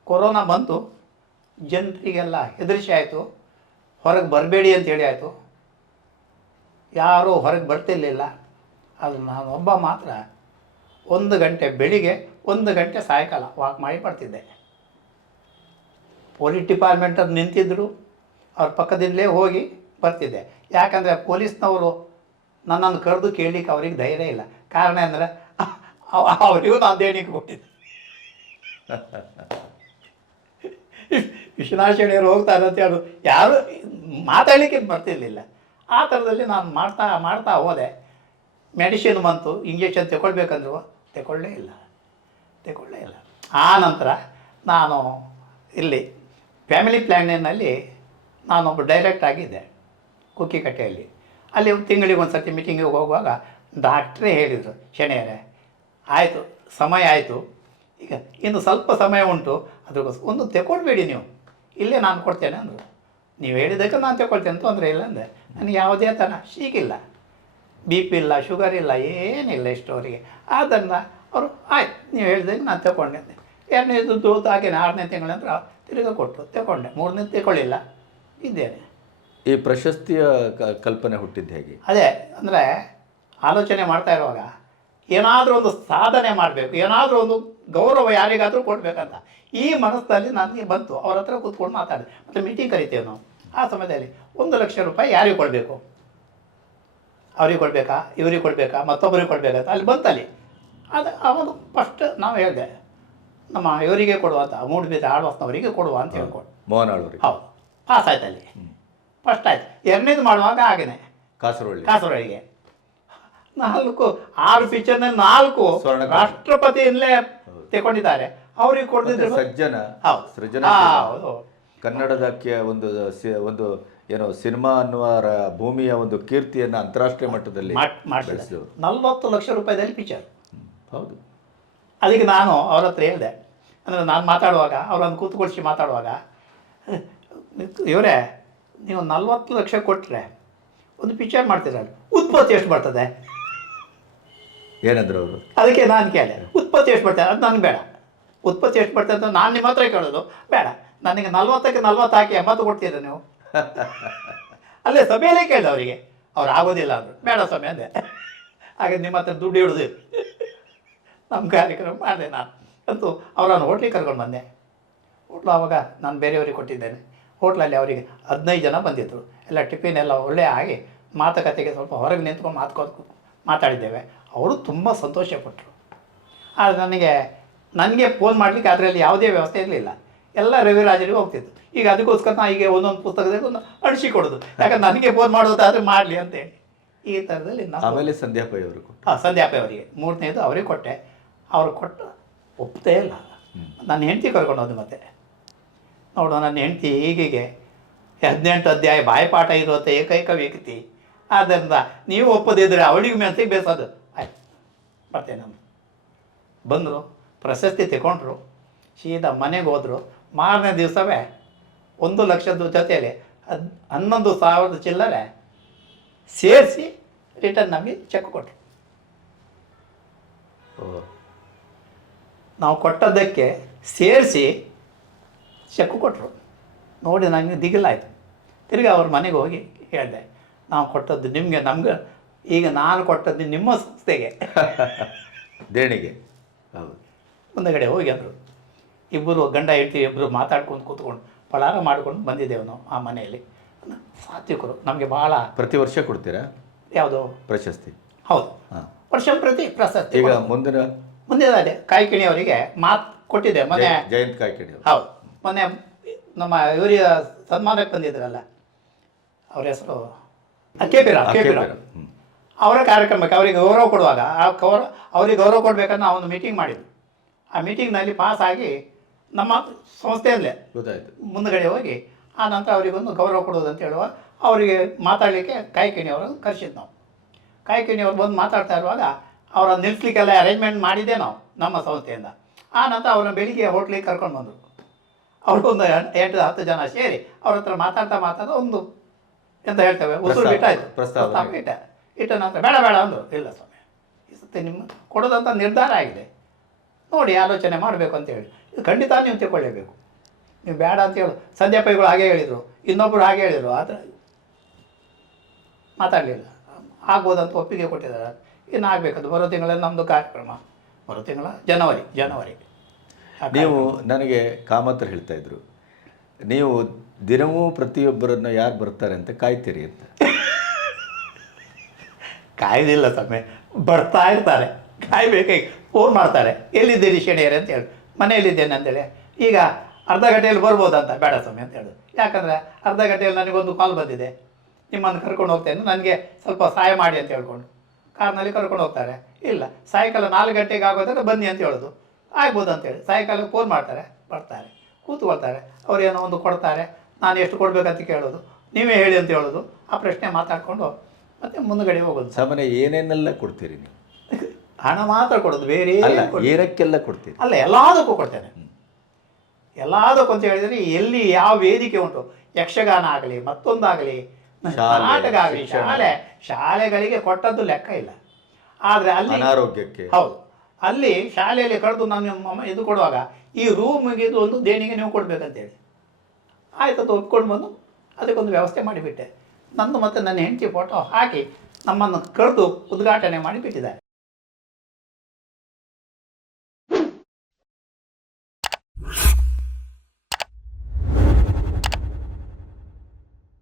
ಕೊರೋನಾ ಬಂತು ಜನರಿಗೆಲ್ಲ ಹೆದರಿಸಿ ಆಯಿತು ಹೊರಗೆ ಬರಬೇಡಿ ಅಂತೇಳಿ ಆಯಿತು. ಯಾರೂ ಹೊರಗೆ ಬರ್ತಿರ್ಲಿಲ್ಲ. ಅದು ನಾನು ಒಬ್ಬ ಮಾತ್ರ ಒಂದು ಗಂಟೆ ಬೆಳಿಗ್ಗೆ ಒಂದು ಗಂಟೆ ಸಾಯಂಕಾಲ ವಾಕ್ ಮಾಡಿ ಬರ್ತಿದ್ದೆ. ಪೊಲೀಸ್ ಡಿಪಾರ್ಟ್ಮೆಂಟಲ್ಲಿ ನಿಂತಿದ್ದರು ಅವ್ರ ಪಕ್ಕದಿಂದಲೇ ಹೋಗಿ ಬರ್ತಿದ್ದೆ. ಯಾಕಂದರೆ ಪೊಲೀಸ್ನವರು ನನ್ನನ್ನು ಕರೆದು ಕೇಳಲಿಕ್ಕೆ ಅವ್ರಿಗೆ ಧೈರ್ಯ ಇಲ್ಲ. ಕಾರಣ ಅಂದರೆ ಅವರಿಗೂ ನಾನು ದೇಣಿಗೆ ಕೊಟ್ಟಿದ್ದೆ. ವಿಶ್ವನಾಥ ಶೆಣಿಯವರು ಹೋಗ್ತಾರೆ ಅಂತ ಹೇಳೋದು ಯಾರು ಮಾತಾಡಲಿಕ್ಕೆ ಬರ್ತಿರ್ಲಿಲ್ಲ. ಆ ಥರದಲ್ಲಿ ನಾನು ಮಾಡ್ತಾ ಮಾಡ್ತಾ ಹೋದೆ. ಮೆಡಿಸಿನ್ ಬಂತು, ಇಂಜೆಕ್ಷನ್ ತಗೊಳ್ಬೇಕಂದ್ರು, ತಗೊಳ್ಳೇ ಇಲ್ಲ. ತಗೊಳ್ಳೇ ಇಲ್ಲ. ಆ ನಂತರ ನಾನು ಇಲ್ಲಿ ಫ್ಯಾಮಿಲಿ ಪ್ಲ್ಯಾನಿನಲ್ಲಿ ನಾನೊಬ್ಬ ಡೈರೆಕ್ಟ್ ಆಗಿದ್ದೆ ಕುಕ್ಕಿಕಟ್ಟೆಯಲ್ಲಿ ಅಲ್ಲಿ ಒಂದು ತಿಂಗಳಿಗೆ ಒಂದು ಸರ್ತಿ ಮೀಟಿಂಗಿಗೆ ಹೋಗುವಾಗ ಡಾಕ್ಟ್ರೇ ಹೇಳಿದರು ಶನಿಯರೇ ಆಯಿತು, ಸಮಯ ಆಯಿತು. ಈಗ ಇನ್ನು ಸ್ವಲ್ಪ ಸಮಯ ಉಂಟು ಅದಕ್ಕೋಸ್ಕರ ಒಂದು ತಗೊಳ್ಬೇಡಿ ನೀವು, ಇಲ್ಲೇ ನಾನು ಕೊಡ್ತೇನೆ, ಅಂದರು. ನೀವು ಹೇಳಿದ್ದಕ್ಕೆ ನಾನು ತಗೊಳ್ತೇನೆ ತೊಂದರೆ ಇಲ್ಲ, ಅಂದೆ. ನನಗೆ ಯಾವುದೇ ಥರ ಶೀಗಿಲ್ಲ ಬಿ ಪಿ ಇಲ್ಲ ಶುಗರ್ ಇಲ್ಲ, ಏನಿಲ್ಲ ಇಷ್ಟವರಿಗೆ ಆದ್ದರಿಂದ ಅವರು, ಆಯ್ತು, ನೀವು ಹೇಳಿದಾಗ ನಾನು ತಗೊಂಡೆ ಎರಡನೇ ಎರಡನೇದು ದೂತ ಹಾಕೇನೆ ಆರನೇ ತಿಂಗಳ ನಂತರ ತಿರುಗ ಕೊಟ್ಟು ತಗೊಂಡೆ ಮೂರನೇ ತಗೊಳ್ಳಿಲ್ಲ ಇದ್ದೇನೆ. ಈ ಪ್ರಶಸ್ತಿಯ ಕಲ್ಪನೆ ಹುಟ್ಟಿದ್ದು ಹೇಗೆ? ಅದೇ ಅಂದರೆ ಆಲೋಚನೆ ಮಾಡ್ತಾ ಇರುವಾಗ ಏನಾದರೂ ಒಂದು ಸಾಧನೆ ಮಾಡಬೇಕು ಏನಾದರೂ ಒಂದು ಗೌರವ ಯಾರಿಗಾದರೂ ಕೊಡಬೇಕಂತ. ಈ ಮನಸ್ಸಲ್ಲಿ ನನಗೆ ಬಂತು ಅವ್ರ ಹತ್ರ ಕೂತ್ಕೊಂಡು ಮಾತಾಡಿದೆ. ಮತ್ತು ಮೀಟಿಂಗ್ ಕರಿತೇವೆ ನಾವು. ಆ ಸಮಯದಲ್ಲಿ ಒಂದು ಲಕ್ಷ ರೂಪಾಯಿ ಯಾರಿಗೆ ಕೊಡಬೇಕು? ಅವ್ರಿಗೆ ಕೊಡಬೇಕಾ? ಇವ್ರಿಗೆ ಕೊಡಬೇಕಾ? ಮತ್ತೊಬ್ಬರಿಗೆ ಕೊಡಬೇಕಂತ ಅಲ್ಲಿ ಬಂತಲ್ಲಿ. ಅದು ಅವನು ಫಸ್ಟ್ ನಾವು ಹೇಳಿದೆ ನಮ್ಮ ಇವರಿಗೆ ಕೊಡುವ ಅಂತ ಮೂಡುಬಿದ್ದ ಆಳ್ವಾಸ್ನವರಿಗೆ ಕೊಡುವ ಅಂತ ಹೇಳ್ಕೊಂಡು. ಮೋಹನ್ ಆಳ್ವರಿಗೆ. ಹೌದು. ಪಾಸ್ ಆಯ್ತು ಅಲ್ಲಿ ಫಸ್ಟ್ ಆಯ್ತು. ಎರಡನೇದು ಮಾಡುವಾಗ ಹಾಗೇನೆ. ಕಾಸರವಳ್ಳಿ ಕಾಸರಳ್ಳಿಗೆ. ನಾಲ್ಕು ಆರು ಪಿಕ್ಚರ್ನಲ್ಲಿ ನಾಲ್ಕು ರಾಷ್ಟ್ರಪತಿ ಇಲ್ಲೇ ರಾಷ್ಟ್ರಪತಿಯಿಂದಲೇ ತಗೊಂಡಿದ್ದಾರೆ ಅವ್ರಿಗೆ ಕೊಡ್ತಿದ್ರು ಕೊಡದಿದ್ರು ಸಜ್ಜನ. ಹೌದು. ಸೃಜನಶೀಲ ಹೌದು. ಕನ್ನಡದ ಒಂದು ಒಂದು ಏನು ಸಿನಿಮಾ ಅನ್ನುವ ಭೂಮಿಯ ಒಂದು ಕೀರ್ತಿಯನ್ನು ಅಂತಾರಾಷ್ಟ್ರೀಯ ಮಟ್ಟದಲ್ಲಿ ನಲ್ವತ್ತು ಲಕ್ಷ ರೂಪಾಯಿದಲ್ಲಿ ಪಿಕ್ಚರ್ ಹೌದು. ಅದಕ್ಕೆ ನಾನು ಅವ್ರ ಹತ್ರ ಹೇಳಿದೆ. ಅಂದರೆ ನಾನು ಮಾತಾಡುವಾಗ ಅವರನ್ನು ಕೂತ್ಕೊಳಿಸಿ ಮಾತಾಡುವಾಗ ಇವರೇ ನೀವು ನಲ್ವತ್ತು ಲಕ್ಷ ಕೊಟ್ಟರೆ ಒಂದು ಪಿಕ್ಚರ್ ಮಾಡ್ತೀರಲ್ಲ ಉತ್ಪತ್ತಿ ಎಷ್ಟು ಬರ್ತದೆ? ಏನಂದ್ರು ಅವರು? ಅದಕ್ಕೆ ನಾನು ಕೇಳಿದೆ ಉತ್ಪತ್ತಿ ಎಷ್ಟು ಬರ್ತದೆ? ಅದು ನನಗೆ ಬೇಡ. ಉತ್ಪತ್ತಿ ಎಷ್ಟು ಬರ್ತದೆ ಅಂತ ನಾನು ನಿಮ್ಮ ಹತ್ರ ಕೇಳೋದು ಬೇಡ. ನನಗೆ ನಲ್ವತ್ತಕ್ಕೆ ನಲ್ವತ್ತು ಹಾಕಿ ಎಂಬತ್ತು ಕೊಡ್ತೀರ ನೀವು? ಅಲ್ಲೇ ಸಭೆಯಲ್ಲೇ ಕೇಳಿದೆ ಅವರಿಗೆ. ಅವ್ರು ಆಗೋದಿಲ್ಲ ಅಂದರು. ಬೇಡ ಸಮಯ ಅಂದೆ. ಹಾಗೆ ನಿಮ್ಮ ಹತ್ರ ದುಡ್ಡು ಹಿಡಿದು ನಮ್ಮ ಕಾರ್ಯಕ್ರಮ ಮಾಡಿದೆ ನಾನು. ಅಂತೂ ಅವರನ್ನು ಹೋಟ್ಲಿಗೆ ಕರ್ಕೊಂಡು ಬಂದೆ. ಹೋಟ್ಲು ಆವಾಗ ನಾನು ಬೇರೆಯವರಿಗೆ ಕೊಟ್ಟಿದ್ದೇನೆ. ಹೋಟ್ಲಲ್ಲಿ ಅವರಿಗೆ ಹದಿನೈದು ಜನ ಬಂದಿದ್ದರು ಎಲ್ಲ ಟಿಫಿನ್ ಎಲ್ಲ ಒಳ್ಳೆ ಆಗಿ ಮಾತುಕತೆಗೆ ಸ್ವಲ್ಪ ಹೊರಗೆ ನಿಂತ್ಕೊಂಡು ಮಾತ್ಕೊಂಡು ಮಾತಾಡಿದ್ದೇವೆ. ಅವರು ತುಂಬ ಸಂತೋಷಪಟ್ಟರು ಆದರೆ ನನಗೆ ನನಗೆ ಫೋನ್ ಮಾಡಲಿಕ್ಕೆ ಅದರಲ್ಲಿ ಯಾವುದೇ ವ್ಯವಸ್ಥೆ ಇರಲಿಲ್ಲ. ಎಲ್ಲ ರವಿರಾಜರಿಗೆ ಹೋಗ್ತಿತ್ತು. ಈಗ ಅದಕ್ಕೋಸ್ಕರ ನಾನು ಈಗ ಒಂದೊಂದು ಪುಸ್ತಕದಲ್ಲಿ ಒಂದು ಅಳಿಸಿ ಕೊಡೋದು. ಯಾಕಂದ್ರೆ ನನಗೆ ಫೋನ್ ಮಾಡೋದಾದ್ರೆ ಮಾಡಲಿ ಅಂತೇಳಿ. ಈ ಥರದಲ್ಲಿ ನಾವು ಆಮೇಲೆ ಸಂಧ್ಯಾಪೈ ಅವರು ಹಾಂ ಸಂಧ್ಯಾಪೈ ಅವರಿಗೆ. ಮೂರನೇದು ಅವರಿಗೆ ಕೊಟ್ಟೆ. ಅವ್ರು ಕೊಟ್ಟು ಒಪ್ಪದೇ ಇಲ್ಲ. ನನ್ನ ಹೆಂಡತಿ ಕರ್ಕೊಂಡು ಹೋದೆ ಮತ್ತೆ. ನೋಡು, ನನ್ನ ಹೆಂಡತಿ ಹೀಗೆ ಹದಿನೆಂಟು ಅಧ್ಯಾಯ ಬಾಯಿಪಾಠ ಇರುತ್ತೆ ಏಕೈಕ ವ್ಯಕ್ತಿ. ಆದ್ದರಿಂದ ನೀವು ಒಪ್ಪದಿದ್ದರೆ ಅವಳಿಗೆ ಮೆಂತಿ ಬೇಸೋದು. ಆಯ್ತು ಬರ್ತೇನೆ ನಾನು. ಬಂದರು, ಪ್ರಶಸ್ತಿ ತಗೊಂಡ್ರು, ಸೀದಾ ಮನೆಗೆ ಹೋದರು. ಮಾರನೇ ದಿವಸವೇ ಒಂದು ಲಕ್ಷದ ಜೊತೆಯಲ್ಲಿ ಹದ್, ಹನ್ನೊಂದು ಸಾವಿರದ ಚಿಲ್ಲರೆ ಸೇರಿಸಿ ರಿಟರ್ನ್ ನಮಗೆ ಚೆಕ್ ಕೊಟ್ಟರು ಓ ನಾವು ಕೊಟ್ಟದ್ದಕ್ಕೆ ಸೇರಿಸಿ ಚೆಕ್ಕು ಕೊಟ್ಟರು ನೋಡಿ ನನಗೆ ದಿಗಿಲಾಯಿತು. ತಿರುಗಿ ಅವ್ರ ಮನೆಗೆ ಹೋಗಿ ಹೇಳಿದೆ ನಾವು ಕೊಟ್ಟದ್ದು ನಿಮಗೆ ನಮ್ಗೆ ಈಗ ನಾನು ಕೊಟ್ಟದ್ದು ನಿಮ್ಮ ಸಂಸ್ಥೆಗೆ. ದೇಣಿಗೆ. ಹೌದು. ಮುಂದಗಡೆ ಹೋಗಿ ಅಂದರು. ಇಬ್ಬರು ಗಂಡ ಹೆಂಡತಿ ಇಬ್ಬರು ಮಾತಾಡ್ಕೊಂಡು ಕೂತ್ಕೊಂಡು ಪಳಾರ ಮಾಡ್ಕೊಂಡು ಬಂದಿದ್ದೇವೆ ನಾವು ಆ ಮನೆಯಲ್ಲಿ. ಸಾತ್ವಿಕರು ನಮಗೆ ಭಾಳ ಪ್ರತಿ ವರ್ಷ ಕೊಡ್ತೀರಾ? ಯಾವುದು? ಪ್ರಶಸ್ತಿ. ಹೌದು. ಹಾಂ. ವರ್ಷ ಪ್ರತಿ ಪ್ರಶಸ್ತಿ ಈಗ ಮುಂದಿನ ಮುಂದೆ ಅದೇ ಕಾಯ್ಕಿಣಿ ಅವರಿಗೆ ಮಾತು ಕೊಟ್ಟಿದ್ದೆ ಮೊನ್ನೆ ಜಯ- ಜಯಂತ್ ಕಾಯ್ಕಿಣಿ ಹೌದು. ಮೊನ್ನೆ ನಮ್ಮ ಇವರಿಗೆ ಸನ್ಮಾನಕ್ಕೆ ಬಂದಿದ್ರಲ್ಲ ಅವ್ರ ಹೆಸರು K P Rao K P Rao ಅವರ ಕಾರ್ಯಕ್ರಮಕ್ಕೆ ಅವರಿಗೆ ಗೌರವ ಕೊಡುವಾಗ ಆ ಗೌರವ ಅವರಿಗೆ ಗೌರವ ಕೊಡಬೇಕಂತ ನಾವು ಒಂದು ಮೀಟಿಂಗ್ ಮಾಡಿದ್ವಿ. ಆ ಮೀಟಿಂಗ್ನಲ್ಲಿ ಪಾಸ್ ಆಗಿ ನಮ್ಮ ಸಂಸ್ಥೆಯಲ್ಲೇ ಗೊತ್ತಾಯ್ತು. ಮುಂದುಗಡೆ ಹೋಗಿ ಆ ನಂತರ ಅವರಿಗೊಂದು ಗೌರವ ಕೊಡೋದು ಅಂತ ಹೇಳುವ ಅವರಿಗೆ ಮಾತಾಡಲಿಕ್ಕೆ ಕಾಯ್ಕಿಣಿ ಅವರು ಕರೆಸಿದ್ದು ನಾವು. ಕಾಯ್ಕಿಣಿ ಅವ್ರು ಬಂದು ಮಾತಾಡ್ತಾ ಇರುವಾಗ ಅವರ ನಿಲ್ಲಿಸ್ಲಿಕ್ಕೆಲ್ಲ ಅರೇಂಜ್ಮೆಂಟ್ ಮಾಡಿದ್ದೆ ನಾವು ನಮ್ಮ ಸಂಸ್ಥೆಯಿಂದ. ಆ ನಂತರ ಅವ್ರನ್ನ ಬೆಳಿಗ್ಗೆ ಹೋಟ್ಲಿಗೆ ಕರ್ಕೊಂಡು ಬಂದರು. ಅವರು ಒಂದು ಎಂಟು ಹತ್ತು ಜನ ಸೇರಿ ಅವ್ರ ಹತ್ರ ಮಾತಾಡ್ತಾ ಮಾತಾಡ್ತಾ ಒಂದು ಎಂತ ಹೇಳ್ತೇವೆ ಉಸಿರು ಇಟ್ಟಾಯಿತು ಪ್ರಸ್ತಾಪ ಇಟ್ಟ ಇಟ್ಟ ನಂತರ ಬೇಡ ಬೇಡ ಅಂದರು. ಇಲ್ಲ ಸ್ವಾಮಿ ಈ ಸತಿ ನಿಮ್ಮ ಕೊಡೋದಂಥ ನಿರ್ಧಾರ ಆಗಿದೆ. ನೋಡಿ ಆಲೋಚನೆ ಮಾಡಬೇಕು ಅಂತ ಹೇಳಿ. ಇದು ಖಂಡಿತ ನೀವು ತಿಳ್ಕೊಳ್ಳೇಬೇಕು. ನೀವು ಬೇಡ ಅಂತ ಹೇಳು. ಸಂಧ್ಯಾ ಪೈಗಳು ಹಾಗೆ ಹೇಳಿದರು ಇನ್ನೊಬ್ಬರು ಹಾಗೆ ಹೇಳಿದರು ಆದರೆ ಮಾತಾಡಲಿಲ್ಲ. ಆಗ್ಬೋದಂತ ಒಪ್ಪಿಗೆ ಕೊಟ್ಟಿದ್ದಾರೆ. ಇನ್ನು ಆಗಬೇಕದು ಬರೋ ತಿಂಗಳಲ್ಲಿ ನಮ್ಮದು ಕಾರ್ಯಕ್ರಮ. ಬರೋ ತಿಂಗಳ ಜನವರಿ. ಜನವರಿ ನೀವು ನನಗೆ ಕಾಮತ್ರ ಹೇಳ್ತಾ ಇದ್ರು. ನೀವು ದಿನವೂ ಪ್ರತಿಯೊಬ್ಬರನ್ನ ಯಾರು ಬರ್ತಾರೆ ಅಂತ ಕಾಯ್ತೀರಿ ಅಂತ. ಕಾಯ್ದಿಲ್ಲ ಸಮಯ ಬರ್ತಾ ಇರ್ತಾರೆ. ಕಾಯ್ಬೇಕಾಗಿ ಫೋನ್ ಮಾಡ್ತಾರೆ. ಎಲ್ಲಿದ್ದೀರಿ ಶನಿಯರೆ ಅಂತ ಹೇಳಿ. ಮನೆಯಲ್ಲಿದ್ದೇನೆ ಅಂತೇಳಿ. ಈಗ ಅರ್ಧ ಗಂಟೆಯಲ್ಲಿ ಬರ್ಬೋದಂತ. ಬೇಡ ಸ್ವಾಮಿ ಅಂತ ಹೇಳೋದು ಯಾಕಂದರೆ ಅರ್ಧ ಗಂಟೆಯಲ್ಲಿ ನನಗೊಂದು ಕಾಲ್ ಬಂದಿದೆ. ನಿಮ್ಮನ್ನು ಕರ್ಕೊಂಡು ಹೋಗ್ತೇನೆ. ನನಗೆ ಸ್ವಲ್ಪ ಸಹಾಯ ಮಾಡಿ ಅಂತ ಹೇಳ್ಕೊಂಡು. ಕಾರ್ನಲ್ಲಿ ಕರ್ಕೊಂಡು ಹೋಗ್ತಾರೆ. ಇಲ್ಲ ಸಾಯಂಕಾಲ ನಾಲ್ಕು ಗಂಟೆಗೆ ಆಗೋದ್ರೆ ಬನ್ನಿ ಅಂತ ಹೇಳೋದು. ಆಗ್ಬೋದು ಅಂತೇಳಿ ಸಾಯಂಕಾಲ ಫೋನ್ ಮಾಡ್ತಾರೆ ಬರ್ತಾರೆ. ಕೂತ್ಕೊಳ್ತಾರೆ. ಅವ್ರೇನೋ ಒಂದು ಕೊಡ್ತಾರೆ. ನಾನು ಎಷ್ಟು ಕೊಡಬೇಕಂತ ಕೇಳೋದು. ನೀವೇ ಹೇಳಿ ಅಂತ ಹೇಳೋದು. ಆ ಪ್ರಶ್ನೆ ಮಾತಾಡಿಕೊಂಡು ಮತ್ತೆ ಮುಂದುಗಡೆ ಹೋಗೋದು. ಸಾಮಾನ್ಯ ಏನೇನೆಲ್ಲ ಕೊಡ್ತೀರಿ ನೀವು? ಹಣ ಮಾತ್ರ ಕೊಡೋದು ಬೇರೆ ಏನು? ಏನಕ್ಕೆಲ್ಲ ಕೊಡ್ತೀರಿ? ಅಲ್ಲ ಎಲ್ಲದಕ್ಕೂ ಕೊಡ್ತೇನೆ. ಎಲ್ಲದಕ್ಕೂ ಅಂತ ಹೇಳಿದರೆ ಎಲ್ಲಿ ಯಾವ ವೇದಿಕೆ ಉಂಟು ಯಕ್ಷಗಾನ ಆಗಲಿ ಮತ್ತೊಂದಾಗಲಿ ಶಾಲೆ, ನಾಟಕ ಆಗಲಿ ಶಾಲೆ ಶಾಲೆಗಳಿಗೆ ಕೊಟ್ಟದ್ದು ಲೆಕ್ಕ ಇಲ್ಲ. ಆದರೆ ಅಲ್ಲಿ ಅನಾರೋಗ್ಯಕ್ಕೆ. ಹೌದು. ಅಲ್ಲಿ ಶಾಲೆಯಲ್ಲಿ ಕಳೆದು ನಾನು ಇದು ಕೊಡುವಾಗ ಈ ರೂಮಿಗೆ ಇದು ಒಂದು ದೇಣಿಗೆ ನೀವು ಕೊಡಬೇಕಂತೇಳಿ. ಆಯ್ತು ಅದು ಒಪ್ಕೊಂಡು ಬಂದು ಅದಕ್ಕೊಂದು ವ್ಯವಸ್ಥೆ ಮಾಡಿಬಿಟ್ಟೆ. ನಂದು ಮತ್ತು ನನ್ನ ಹೆಂಡತಿ ಫೋಟೋ ಹಾಕಿ ನಮ್ಮನ್ನು ಕರೆದು ಉದ್ಘಾಟನೆ ಮಾಡಿ ಬಿಟ್ಟಿದ್ದಾರೆ